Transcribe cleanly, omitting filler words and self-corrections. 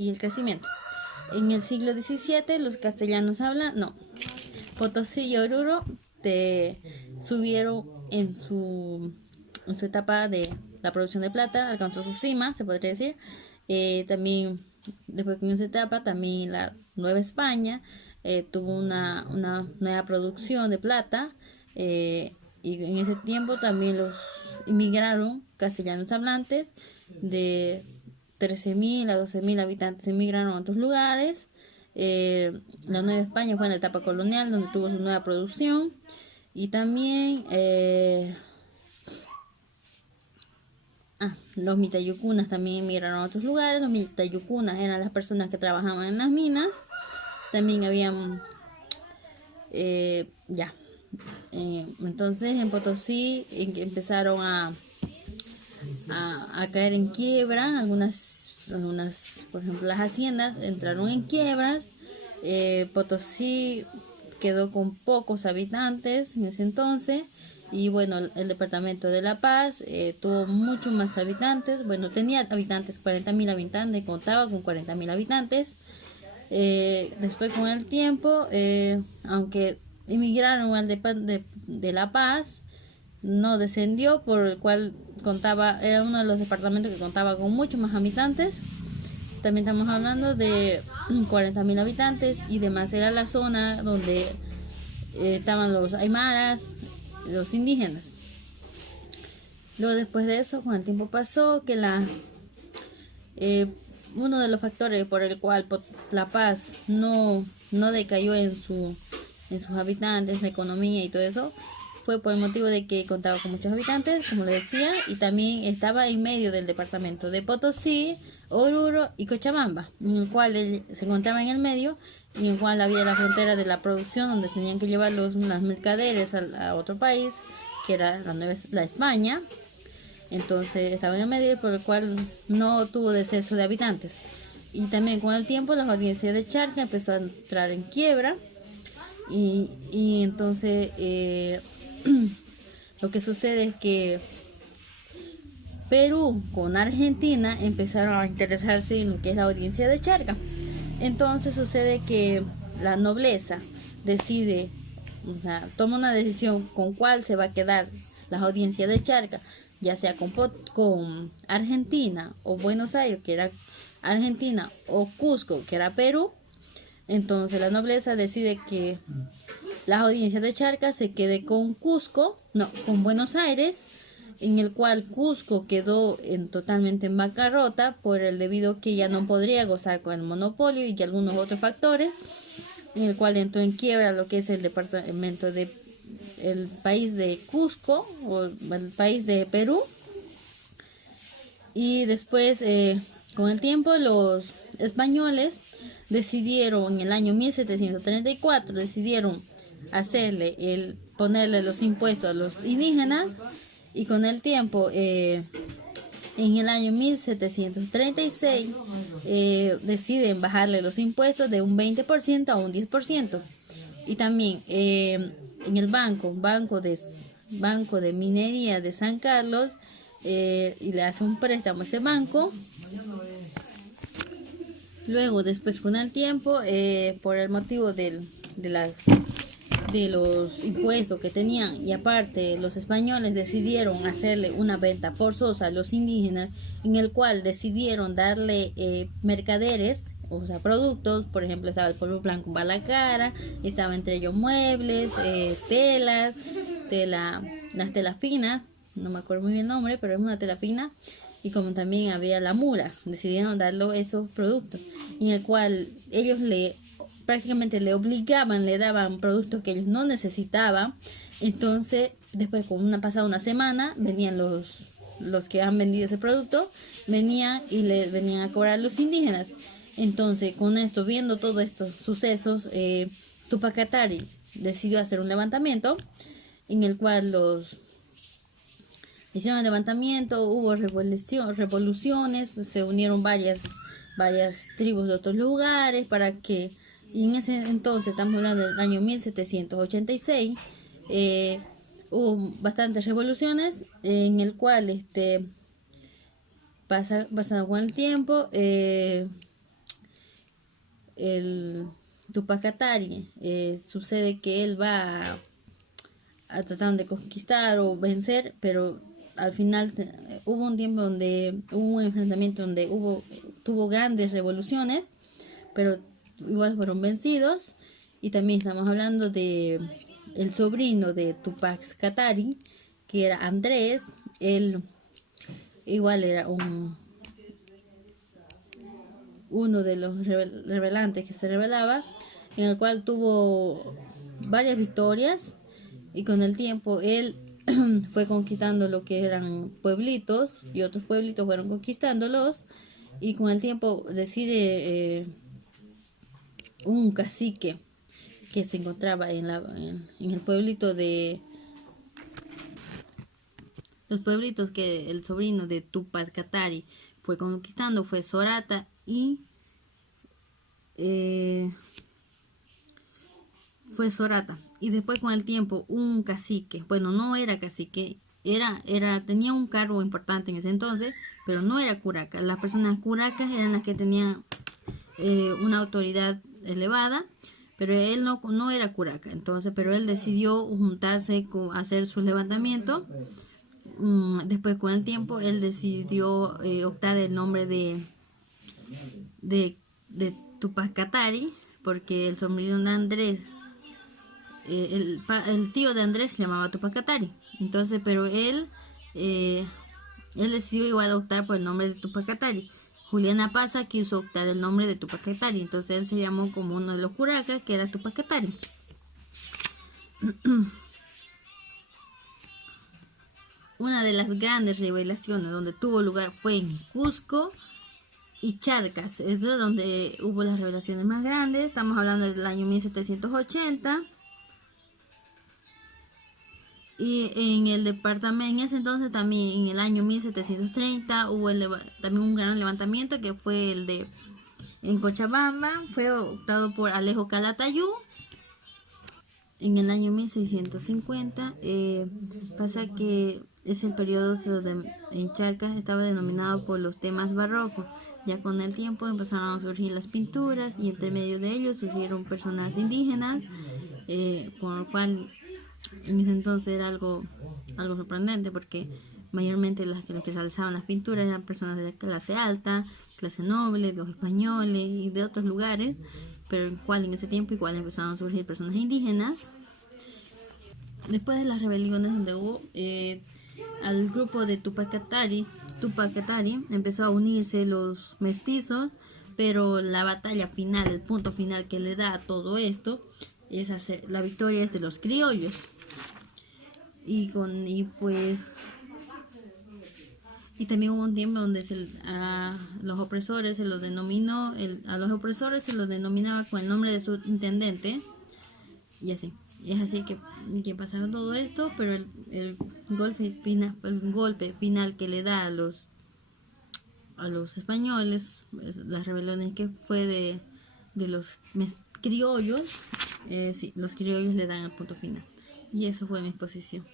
y el crecimiento. En el siglo XVII los castellanos hablan, no, Potosí y Oruro subieron en su etapa de la producción de plata, alcanzó su cima, se podría decir. También, después de esa etapa, también la Nueva España tuvo una nueva producción de plata. Y en ese tiempo también los inmigraron castellanos hablantes de 13.000 a 12.000 habitantes, emigraron a otros lugares. La Nueva España fue en la etapa colonial donde tuvo su nueva producción. Y también los mitayucunas también emigraron a otros lugares. Los mitayucunas eran las personas que trabajaban en las minas. También habían entonces en Potosí empezaron a caer en quiebra algunas, por ejemplo, las haciendas entraron en quiebras. Potosí quedó con pocos habitantes en ese entonces. Y bueno, el departamento de La Paz tuvo mucho más habitantes. Bueno, tenía habitantes, 40.000 habitantes, contaba con 40.000 habitantes. Después con el tiempo, aunque emigraron al de La Paz, no descendió, por el cual era uno de los departamentos que contaba con muchos más habitantes. También estamos hablando de 40.000 habitantes, y demás era la zona donde estaban los aymaras, los indígenas. Luego, después de eso, con el tiempo pasó que uno de los factores por el cual La Paz no decayó en sus habitantes, la economía y todo eso, fue por el motivo de que contaba con muchos habitantes, como les decía, y también estaba en medio del departamento de Potosí, Oruro y Cochabamba, en el cual se encontraba en el medio, y en el cual había la frontera de la producción, donde tenían que llevar las mercaderes a otro país, que era la España. Entonces estaba en el medio, por el cual no tuvo deceso de habitantes. Y también con el tiempo la audiencia de Charca empezó a entrar en quiebra, y entonces lo que sucede es que Perú con Argentina empezaron a interesarse en lo que es la audiencia de Charca. Entonces sucede que la nobleza decide, o sea, toma una decisión con cuál se va a quedar las audiencias de Charca, ya sea con Argentina o Buenos Aires, que era Argentina, o Cusco, que era Perú. Entonces la nobleza decide que las audiencias de Charca se quede con con Buenos Aires, en el cual Cusco quedó totalmente en bancarrota debido que ya no podría gozar con el monopolio y algunos otros factores, en el cual entró en quiebra lo que es el departamento el país de Cusco o el país de Perú. Y después con el tiempo los españoles decidieron en el año 1734 ponerle los impuestos a los indígenas. Y con el tiempo en el año 1736 deciden bajarle los impuestos de un 20% a un 10%. Y también en el Banco de Minería de San Carlos, y le hace un préstamo a ese banco. Luego, después con el tiempo, por el motivo de los impuestos que tenían, y aparte los españoles decidieron hacerle una venta forzosa a los indígenas, en el cual decidieron darle mercaderes, o sea, productos. Por ejemplo, estaba el polvo blanco en Balacara, estaba entre ellos muebles, telas, las telas finas, no me acuerdo muy bien el nombre, pero es una tela fina. Y como también había la mula, decidieron darle esos productos, en el cual ellos prácticamente le obligaban, le daban productos que ellos no necesitaban. Entonces, después, pasada una semana, venían los que han vendido ese producto, venían y les venían a cobrar a los indígenas. Entonces, con esto, viendo todos estos sucesos, Tupac Katari decidió hacer un levantamiento, en el cual hicieron el levantamiento, hubo revoluciones, se unieron varias tribus de otros lugares y en ese entonces, estamos hablando del año 1786, hubo bastantes revoluciones, en el cual pasado con el tiempo, el Tupac Katari, sucede que él va a tratar de conquistar o vencer, pero al final hubo un tiempo donde hubo un enfrentamiento donde tuvo grandes revoluciones, pero igual fueron vencidos. Y también estamos hablando de el sobrino de Tupac Katari, que era Andrés. Él igual era uno de los rebelantes que se rebelaba, en el cual tuvo varias victorias, y con el tiempo él fue conquistando lo que eran pueblitos, y otros pueblitos fueron conquistándolos, y con el tiempo decide un cacique que se encontraba en el pueblito de los pueblitos que el sobrino de Tupac Katari fue conquistando, fue Sorata y después con el tiempo un cacique, bueno, no era cacique, tenía un cargo importante en ese entonces, pero no era curaca. Las personas curacas eran las que tenían una autoridad elevada, pero él no era curaca. Entonces, pero él decidió juntarse, hacer su levantamiento. Después con el tiempo él decidió optar el nombre de Tupac Katari, porque el sobrino de Andrés, el tío de Andrés se llamaba Tupac Katari. Entonces, pero él decidió igual optar por el nombre de Tupac Katari. Juliana Paza quiso optar el nombre de Tupac Katari, entonces él se llamó como uno de los curacas, que era Tupac Katari. Una de las grandes revelaciones donde tuvo lugar fue en Cusco y Charcas, es donde hubo las revelaciones más grandes. Estamos hablando del año 1780. Y en el departamento, en ese entonces también en el año 1730 hubo también un gran levantamiento, que fue el de en Cochabamba, fue optado por Alejo Calatayud. En el año 1650 pasa que es el periodo en Charcas estaba denominado por los temas barrocos. Ya con el tiempo empezaron a surgir las pinturas, y entre medio de ellos surgieron personas indígenas, con lo cual en ese entonces era algo sorprendente, porque mayormente las que realizaban las pinturas eran personas de clase alta, clase noble, los españoles y de otros lugares, pero en ese tiempo igual empezaron a surgir personas indígenas. Después de las rebeliones donde hubo al grupo de Tupac Katari empezó a unirse los mestizos, pero la batalla final, el punto final que le da a todo esto es la victoria es de los criollos. Y también hubo un tiempo donde a los opresores se los denominaba con el nombre de su intendente, y así. Y es así que pasaron todo esto, pero el golpe final que le da a los españoles, las rebeliones que fue de los criollos, sí, los criollos le dan el punto final. Y eso fue mi exposición.